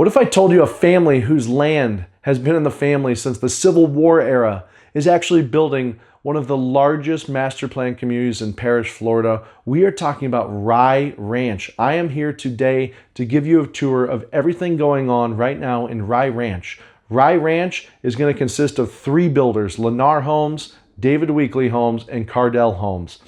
What if I told you a family whose land has been in the family since the Civil War era is actually building one of the largest master plan communities in Parrish, Florida? We are talking about Rye Ranch. I am here today to give you a tour of everything going on right now in Rye Ranch. Rye Ranch is going to consist of 3 builders: Lennar Homes, David Weekley Homes, and Cardel Homes.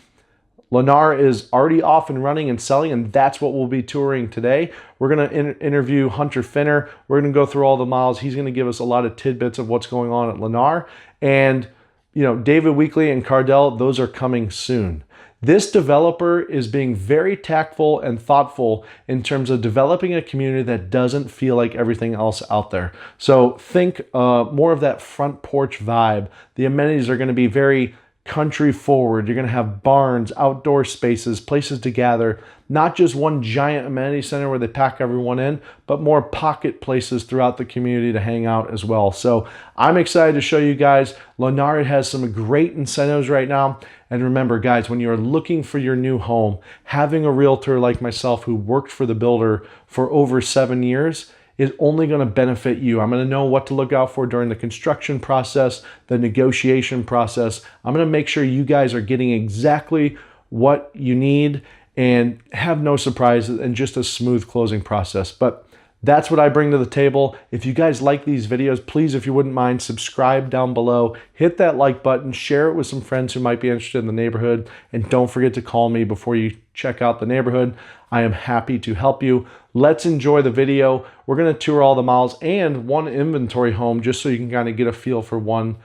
Lennar is already off and running and selling, and that's what we'll be touring today. We're going to interview Hunter Finner. We're going to go through all the miles. He's going to give us a lot of tidbits of what's going on at Lennar. And, you know, David Weekley and Cardel, those are coming soon. This developer is being very tactful and thoughtful in terms of developing a community that doesn't feel like everything else out there. So think more of that front porch vibe. The amenities are going to be very country forward. You're going to have barns, outdoor spaces, places to gather, not just one giant amenity center where they pack everyone in, but more pocket places throughout the community to hang out as well. So I'm excited to show you guys. Lennar has some great incentives right now. And remember, guys, when you're looking for your new home, having a realtor like myself who worked for the builder for over 7 years is only going to benefit you. I'm going to know what to look out for during the construction process, the negotiation process. I'm going to make sure you guys are getting exactly what you need and have no surprises and just a smooth closing process. But that's what I bring to the table. If you guys like these videos, please, if you wouldn't mind, subscribe down below, hit that like button, share it with some friends who might be interested in the neighborhood, and don't forget to call me before you check out the neighborhood. I am happy to help you. Let's enjoy the video. We're going to tour all the miles and one inventory home just so you can kind of get a feel for one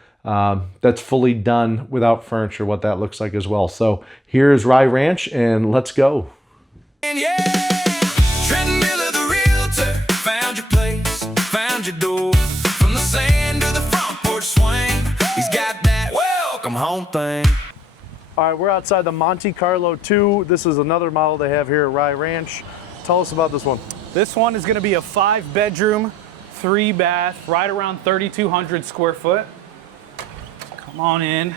that's fully done without furniture, what that looks like as well. So here's Rye Ranch, and let's go. And yeah, treadmill of the realtor, found your place, found your door. From the sand to the front porch swing, he's got that welcome home thing. All right, we're outside the Monte Carlo 2. This is another model they have here at Rye Ranch. Tell us about this one. This one is going to be a 5-bedroom, 3-bath, right around 3,200 square foot. Come on in.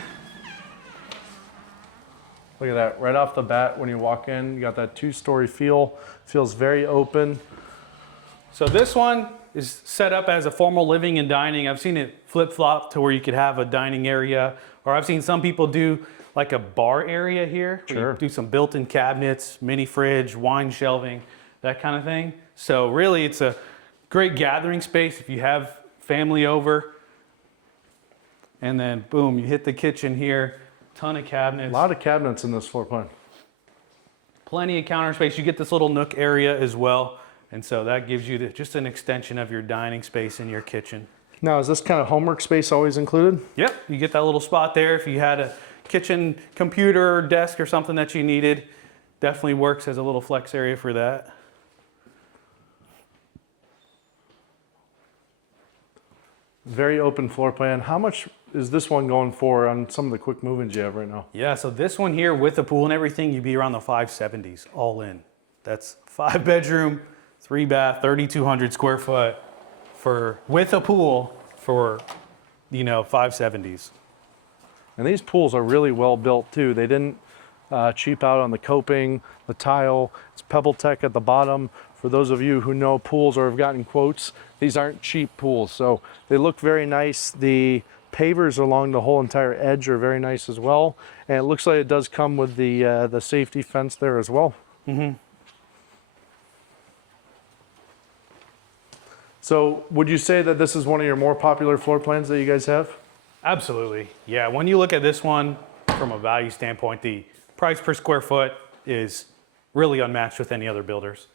Look at that, right off the bat when you walk in, you got that 2-story feel. Feels very open. So this one is set up as a formal living and dining. I've seen it flip-flop to where you could have a dining area, or I've seen some people do like a bar area here. Sure. Do some built-in cabinets, mini fridge, wine shelving, that kind of thing. So really it's a great gathering space if you have family over. And then boom, you hit the kitchen here, ton of cabinets. A lot of cabinets in this floor plan. Plenty of counter space. You get this little nook area as well. And so that gives you just an extension of your dining space in your kitchen. Now, is this kind of homework space always included? Yep, you get that little spot there. If you had a kitchen computer or desk or something that you needed, definitely works as a little flex area for that. Very open floor plan. How much is this one going for on some of the quick move-ins you have right now? Yeah, so this one here with the pool and everything, you'd be around the 570s all in. That's 5-bedroom, 3-bath, 3,200 square foot with a pool for, you know, 570s. And these pools are really well built too. They didn't cheap out on the coping, the tile. It's Pebble Tech at the bottom. For those of you who know pools or have gotten quotes, these aren't cheap pools. So they look very nice. The pavers along the whole entire edge are very nice as well. And it looks like it does come with the safety fence there as well. Mm-hmm. So would you say that this is one of your more popular floor plans that you guys have? Absolutely. Yeah, when you look at this one from a value standpoint, the price per square foot is really unmatched with any other builders.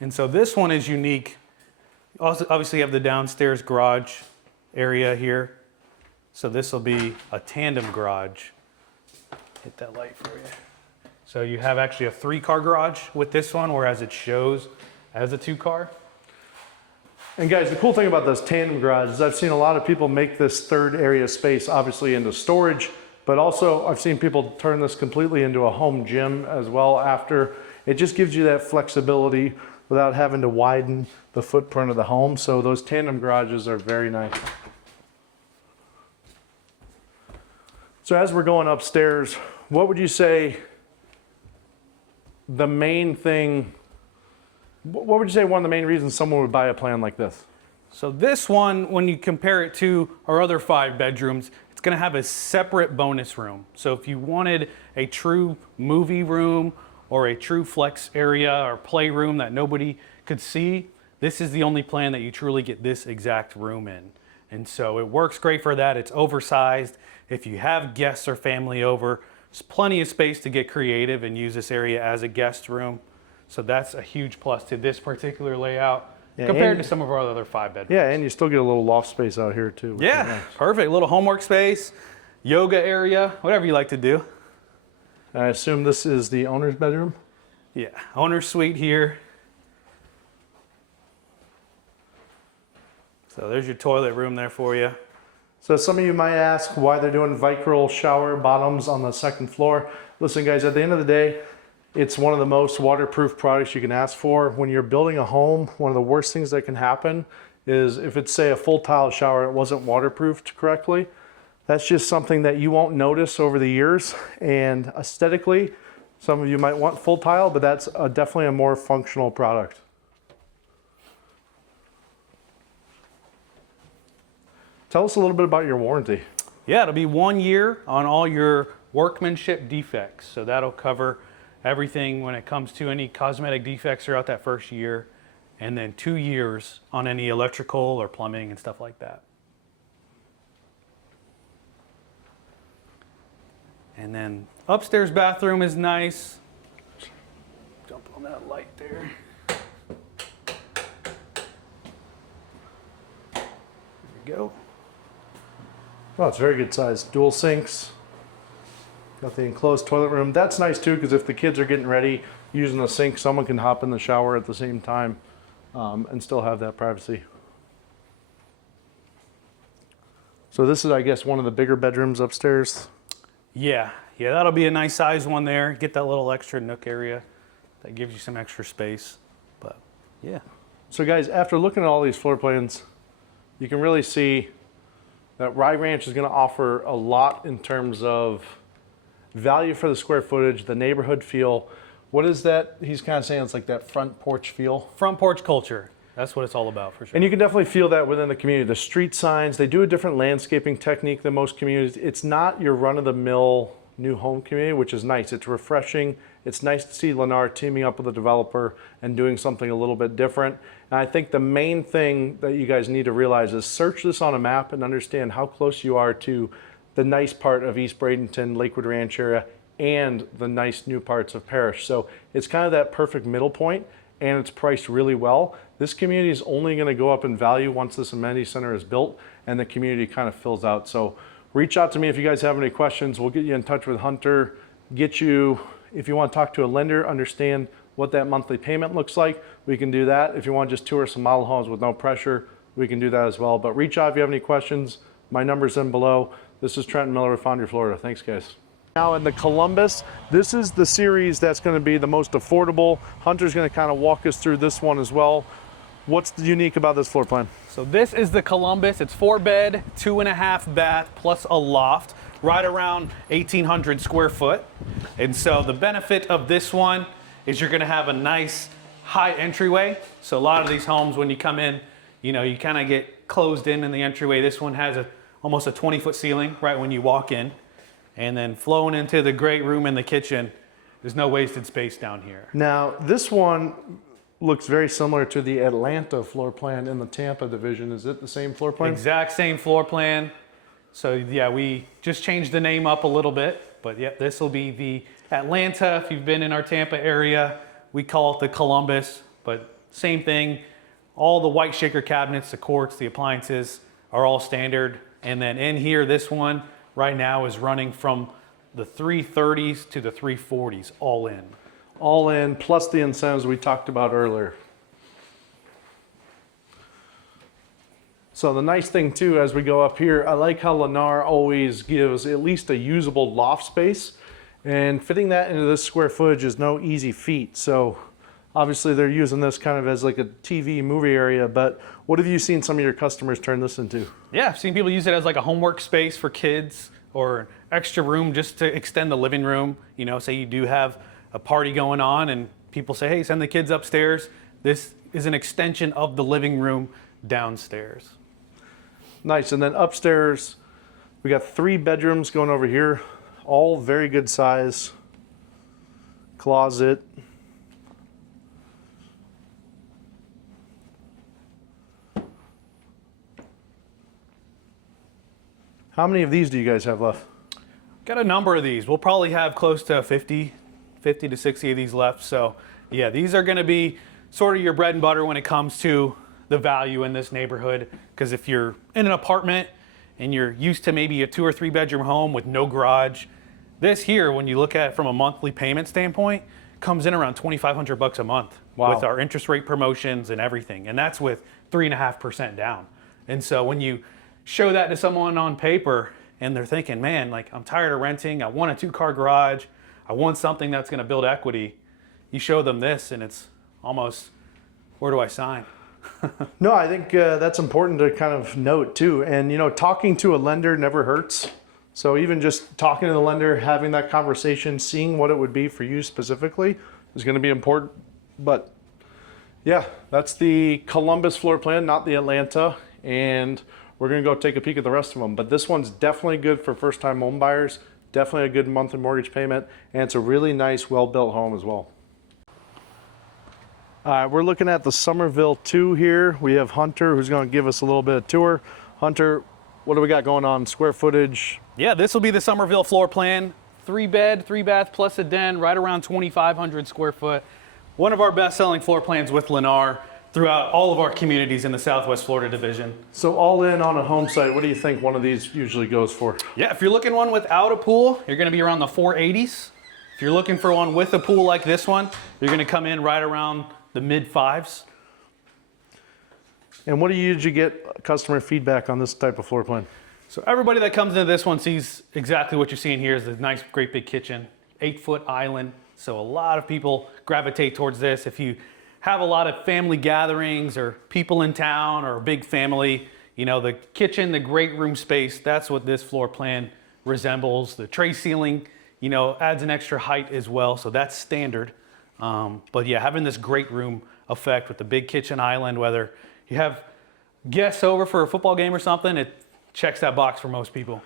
And so this one is unique. Also, obviously, you have the downstairs garage area here. So this will be a tandem garage. Hit that light for you. So you have actually a 3-car garage with this one, whereas it shows as a 2-car. And guys, the cool thing about this tandem garage is I've seen a lot of people make this third area space obviously into storage, but also I've seen people turn this completely into a home gym as well after. It just gives you that flexibility without having to widen the footprint of the home. So those tandem garages are very nice. So as we're going upstairs, what would you say the main thing, what would you say one of the main reasons someone would buy a plan like this? So this one, when you compare it to our other 5 bedrooms, it's gonna have a separate bonus room. So if you wanted a true movie room or a true flex area or playroom that nobody could see, this is the only plan that you truly get this exact room in. And so it works great for that. It's oversized. If you have guests or family over, there's plenty of space to get creative and use this area as a guest room. So that's a huge plus to this particular layout compared to some of our other 5 bedrooms. Yeah, and you still get a little loft space out here too. Yeah, nice. Perfect. Little homework space, yoga area, whatever you like to do. I assume this is the owner's bedroom? Yeah, owner's suite here. So there's your toilet room there for you. So some of you might ask why they're doing Vicryl shower bottoms on the 2nd floor. Listen guys, at the end of the day, it's one of the most waterproof products you can ask for. When you're building a home, one of the worst things that can happen is if it's, say, a full tile shower, it wasn't waterproofed correctly. That's just something that you won't notice over the years. And aesthetically, some of you might want full tile, but that's definitely a more functional product. Tell us a little bit about your warranty. Yeah, it'll be 1 year on all your workmanship defects. So that'll cover everything when it comes to any cosmetic defects throughout that first year, and then 2 years on any electrical or plumbing and stuff like that. And then upstairs bathroom is nice. Jump on that light there. There we go. Oh, it's very good size. Dual sinks. Got the enclosed toilet room. That's nice too, because if the kids are getting ready using the sink, someone can hop in the shower at the same time and still have that privacy. So this is, I guess, one of the bigger bedrooms upstairs. Yeah, that'll be a nice size one there. Get that little extra nook area that gives you some extra space. But yeah. So guys, after looking at all these floor plans, you can really see that Rye Ranch is going to offer a lot in terms of value for the square footage, the neighborhood feel. What is that? He's kind of saying it's like that front porch feel. Front porch culture. That's what it's all about for sure. And you can definitely feel that within the community. The street signs, they do a different landscaping technique than most communities. It's not your run-of-the-mill new home community, which is nice. It's refreshing. It's nice to see Lennar teaming up with a developer and doing something a little bit different. And I think the main thing that you guys need to realize is search this on a map and understand how close you are to the nice part of East Bradenton, Lakewood Ranch area, and the nice new parts of Parrish. So it's kind of that perfect middle point, and it's priced really well. This community is only going to go up in value once this amenity center is built and the community kind of fills out. So reach out to me if you guys have any questions. We'll get you in touch with Hunter, get you, if you want to talk to a lender, understand what that monthly payment looks like, we can do that. If you want to just tour some model homes with no pressure, we can do that as well. But reach out if you have any questions. My number's in below. This is Trenton Miller with Foundry, Florida. Thanks, guys. Now in the Columbus, this is the series that's going to be the most affordable. Hunter's going to kind of walk us through this one as well. What's unique about this floor plan? So this is the Columbus. It's 4-bed, 2.5 bath, plus a loft, right around 1,800 square foot. And so the benefit of this one is you're gonna have a nice high entryway. So a lot of these homes, when you come in, you know, you kind of get closed in the entryway. This one has almost a 20-foot ceiling right when you walk in. And then flowing into the great room in the kitchen, there's no wasted space down here. Now, this one looks very similar to the Atlanta floor plan in the Tampa division. Is it the same floor plan? Exact same floor plan. So yeah, we just changed the name up a little bit, but yeah, this will be the Atlanta. If you've been in our Tampa area, we call it the Columbus, but same thing. All the white shaker cabinets, the quartz, the appliances are all standard. And then in here, this one right now is running from the 330s to the 340s, all in. All in, plus the incentives we talked about earlier. So the nice thing too, as we go up here, I like how Lennar always gives at least a usable loft space, and fitting that into this square footage is no easy feat. So obviously they're using this kind of as like a TV movie area, but what have you seen some of your customers turn this into? Yeah, I've seen people use it as like a homework space for kids, or extra room just to extend the living room. You know, say you do have a party going on and people say, hey, send the kids upstairs. This is an extension of the living room downstairs. Nice. And then upstairs, we got 3 bedrooms going over here, all very good size. Closet. How many of these do you guys have left? Got a number of these. We'll probably have close to 50 to 60 of these left. So yeah, these are going to be sort of your bread and butter when it comes to the value in this neighborhood. Because if you're in an apartment and you're used to maybe a 2 or 3 bedroom home with no garage, this here, when you look at it from a monthly payment standpoint, comes in around $2,500 a month. Wow. With our interest rate promotions and everything. And that's with 3.5% down. And so when you show that to someone on paper and they're thinking, man, like I'm tired of renting, I want a 2-car garage, I want something that's going to build equity. You show them this and it's almost, where do I sign? No, I think that's important to kind of note too. And you know, talking to a lender never hurts. So even just talking to the lender, having that conversation, seeing what it would be for you specifically is going to be important. But yeah, that's the Columbus floor plan, not the Atlanta. And we're going to go take a peek at the rest of them. But this one's definitely good for first-time home buyers. Definitely a good monthly mortgage payment. And it's a really nice, well-built home as well. All right, we're looking at the Somerville 2 here. We have Hunter, who's going to give us a little bit of tour. Hunter, what do we got going on? Square footage? Yeah, this will be the Somerville floor plan. 3 bed, 3 bath plus a den, right around 2,500 square foot. One of our best-selling floor plans with Lennar throughout all of our communities in the Southwest Florida division. So all in on a home site, what do you think one of these usually goes for? Yeah, if you're looking one without a pool, you're gonna be around the 480s. If you're looking for one with a pool like this one, you're gonna come in right around the mid-5s. And what do you usually get customer feedback on this type of floor plan? So everybody that comes into this one sees exactly what you're seeing here is the nice, great big kitchen, 8-foot island. So a lot of people gravitate towards this. If you have a lot of family gatherings or people in town or a big family, you know, the kitchen, the great room space, that's what this floor plan resembles. The tray ceiling, you know, adds an extra height as well. So that's standard. But yeah, having this great room effect with the big kitchen island, whether you have guests over for a football game or something, it checks that box for most people.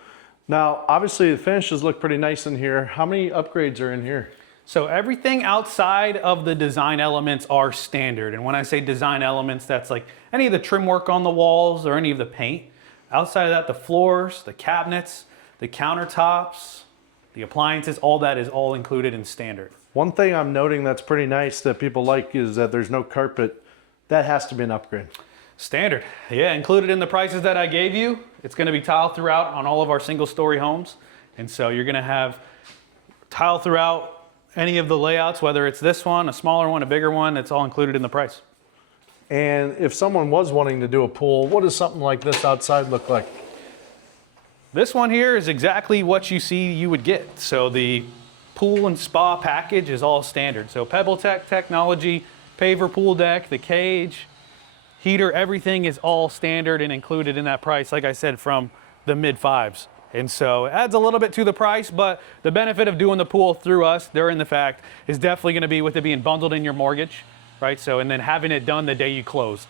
Now, obviously the finishes look pretty nice in here. How many upgrades are in here? So everything outside of the design elements are standard. And when I say design elements, that's like any of the trim work on the walls or any of the paint. Outside of that, the floors, the cabinets, the countertops, the appliances, all that is all included in standard. One thing I'm noting that's pretty nice that people like is that there's no carpet. That has to be an upgrade. Standard, yeah, included in the prices that I gave you. It's gonna be tile throughout on all of our single-story homes. And so you're gonna have tile throughout any of the layouts, whether it's this one, a smaller one, a bigger one, it's all included in the price. And if someone was wanting to do a pool, what does something like this outside look like? This one here is exactly what you see you would get. So the pool and spa package is all standard. So PebbleTech technology, paver pool deck, the cage, heater, everything is all standard and included in that price, like I said, from the mid-5s. And so it adds a little bit to the price, but the benefit of doing the pool through us during the fact is definitely going to be with it being bundled in your mortgage, right? So, and then having it done the day you close.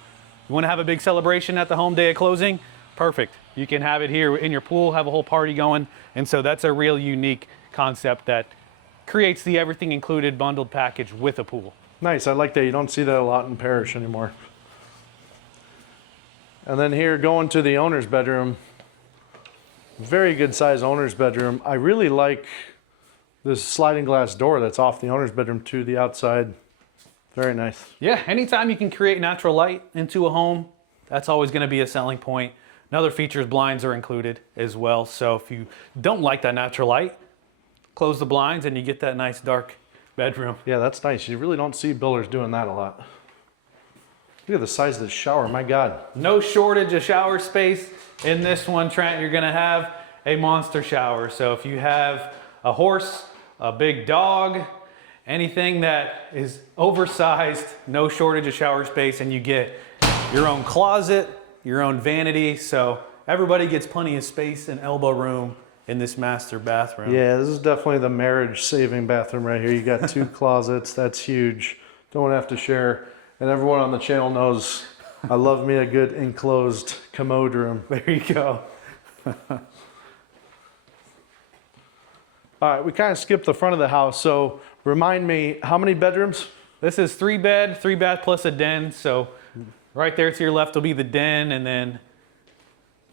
You want to have a big celebration at the home day of closing? Perfect. You can have it here in your pool, have a whole party going. And so that's a real unique concept that creates the everything included bundled package with a pool. Nice, I like that. You don't see that a lot in Parrish anymore. And then here going to the owner's bedroom. Very good size owner's bedroom. I really like this sliding glass door that's off the owner's bedroom to the outside. Very nice. Yeah, anytime you can create natural light into a home, that's always going to be a selling point. Another feature is blinds are included as well. So if you don't like that natural light, close the blinds and you get that nice dark bedroom. Yeah, that's nice. You really don't see builders doing that a lot. Look at the size of the shower, my God. No shortage of shower space in this one, Trent. You're gonna have a monster shower. So if you have a horse, a big dog, anything that is oversized, no shortage of shower space, and you get your own closet, your own vanity. So everybody gets plenty of space and elbow room in this master bathroom. Yeah, this is definitely the marriage-saving bathroom right here. You got 2 closets. That's huge. Don't have to share. And everyone on the channel knows I love me a good enclosed commode room. There you go. All right, we kind of skipped the front of the house. So remind me, how many bedrooms? This is 3 bed, 3 bath plus a den. So right there to your left will be the den, and then,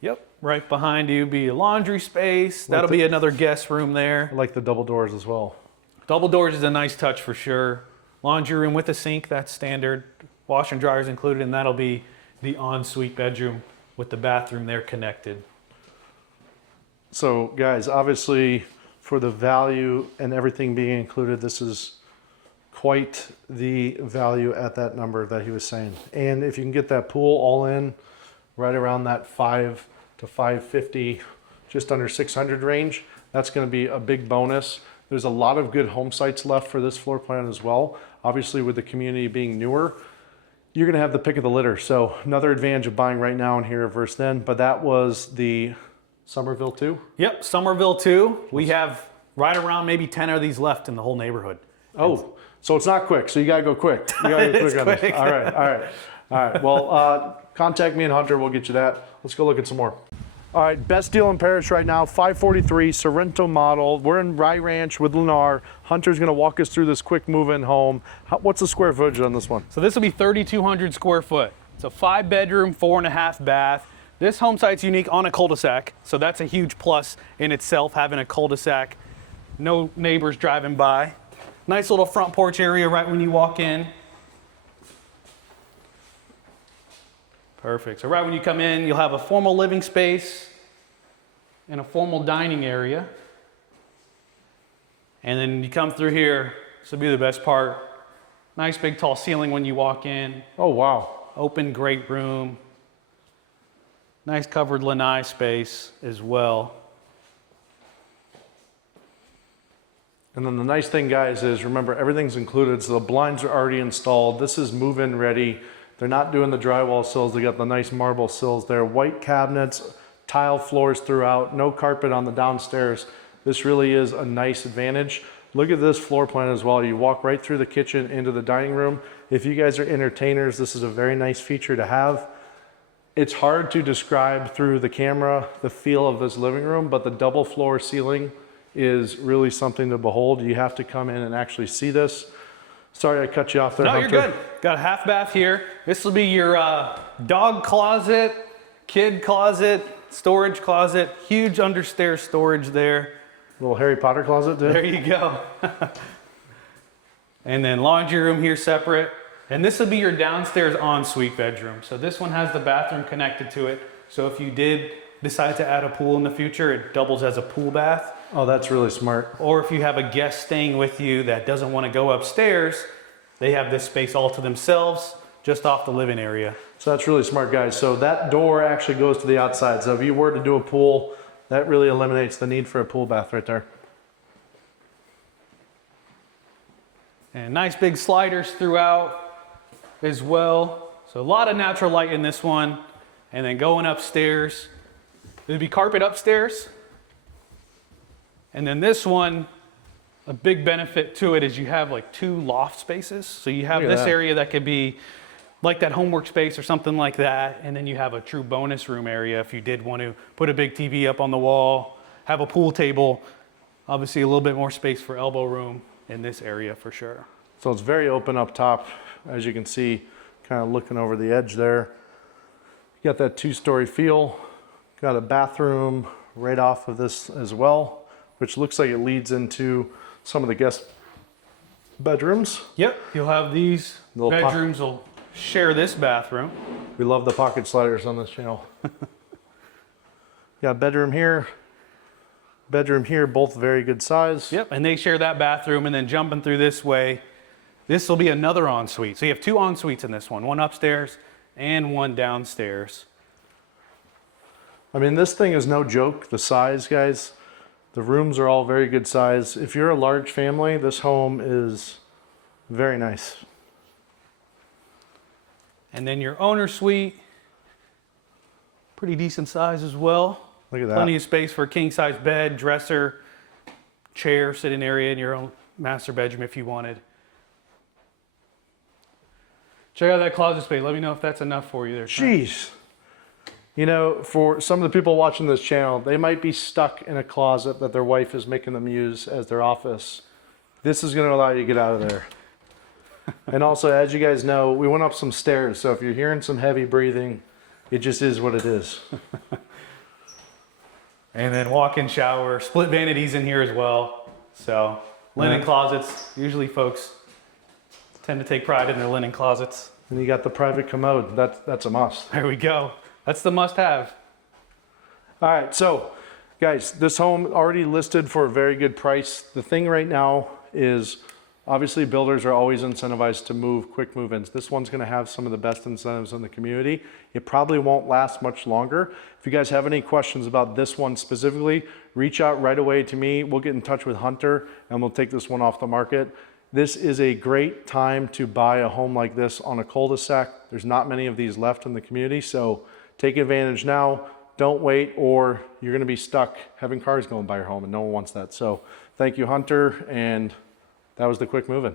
yep, right behind you be a laundry space. That'll be another guest room there. I like the double doors as well. Double doors is a nice touch for sure. Laundry room with a sink, that's standard. Wash and dryers included, and that'll be the ensuite bedroom with the bathroom there connected. So guys, obviously for the value and everything being included, this is quite the value at that number that he was saying. And if you can get that pool all in right around that 5 to 550, just under 600 range, that's going to be a big bonus. There's a lot of good home sites left for this floor plan as well. Obviously with the community being newer, you're going to have the pick of the litter. So another advantage of buying right now in here versus then. But that was the Somerville 2? Yep, Somerville 2. We have right around maybe 10 of these left in the whole neighborhood. Oh, so it's not quick. So you got to go quick. You got to go quick on this. All right, all right, all right. Well, contact me and Hunter. We'll get you that. Let's go look at some more. All right, best deal in Parrish right now, 543 Sorrento model. We're in Rye Ranch with Lennar. Hunter's going to walk us through this quick move-in home. What's the square footage on this one? So this will be 3,200 square foot. It's a 5 bedroom, 4.5 bath. This home site's unique on a cul-de-sac, so that's a huge plus in itself, having a cul-de-sac. No neighbors driving by. Nice little front porch area right when you walk in. Perfect. So right when you come in, you'll have a formal living space and a formal dining area. And then you come through here, this will be the best part. Nice big tall ceiling when you walk in. Oh, wow. Open great room. Nice covered lanai space as well. And then the nice thing, guys, is remember everything's included, so the blinds are already installed. This is move-in ready. They're not doing the drywall sills. They got the nice marble sills there. White cabinets, tile floors throughout, no carpet on the downstairs. This really is a nice advantage. Look at this floor plan as well. You walk right through the kitchen into the dining room. If you guys are entertainers, this is a very nice feature to have. It's hard to describe through the camera the feel of this living room, but the double floor ceiling is really something to behold. You have to come in and actually see this. Sorry I cut you off there, No, Hunter. you're good. Got a half bath here. This will be your dog closet, kid closet, storage closet, huge understairs storage there. Little Harry Potter closet, too. There you go. And then laundry room here separate. And this will be your downstairs ensuite bedroom. So this one has the bathroom connected to it. So if you did decide to add a pool in the future, it doubles as a pool bath. Oh, that's really smart. Or if you have a guest staying with you that doesn't want to go upstairs, they have this space all to themselves, just off the living area. So that's really smart, guys. So that door actually goes to the outside. So if you were to do a pool, that really eliminates the need for a pool bath right there. And nice big sliders throughout as well. So a lot of natural light in this one. And then going upstairs, there'd be carpet upstairs. And then this one, a big benefit to it is you have like 2 loft spaces. So you have this area that could be like that homework space or something like that. And then you have a true bonus room area if you did want to put a big TV up on the wall, have a pool table, obviously a little bit more space for elbow room in this area for sure. So it's very open up top, as you can see, kind of looking over the edge there. You got that 2-story feel. Got a bathroom right off of this as well, which looks like it leads into some of the guest bedrooms. Yep, you'll have these Little bedrooms will share this bathroom. We love the pocket sliders on this channel. Got bedroom here, both very good size. Yep, and they share that bathroom, and then jumping through this way, this will be another ensuite. So you have 2 ensuites in this one upstairs and one downstairs. I mean, this thing is no joke, the size, guys. The rooms are all very good size. If you're a large family, this home is very nice. And then your owner suite, pretty decent size as well. Look at that. Plenty of space for a king-size bed, dresser, chair, sitting area in your own master bedroom if you wanted. Check out that closet space. Let me know if that's enough for you there. Jeez. You know, for some of the people watching this channel, they might be stuck in a closet that their wife is making them use as their office. This is going to allow you to get out of there. And also, as you guys know, we went up some stairs, so if you're hearing some heavy breathing, it just is what it is. And then walk-in shower, split vanities in here as well. So linen closets, usually folks tend to take pride in their linen closets. And you got the private commode. That's a must. There we go. That's the must-have. All right, so guys, this home already listed for a very good price. The thing right now is obviously builders are always incentivized to move quick move-ins. This one's gonna have some of the best incentives in the community. It probably won't last much longer. If you guys have any questions about this one specifically, reach out right away to me. We'll get in touch with Hunter and we'll take this one off the market. This is a great time to buy a home like this on a cul-de-sac. There's not many of these left in the community, so take advantage now. Don't wait, or you're gonna be stuck having cars going by your home and no one wants that. So thank you, Hunter, and that was the quick move-in.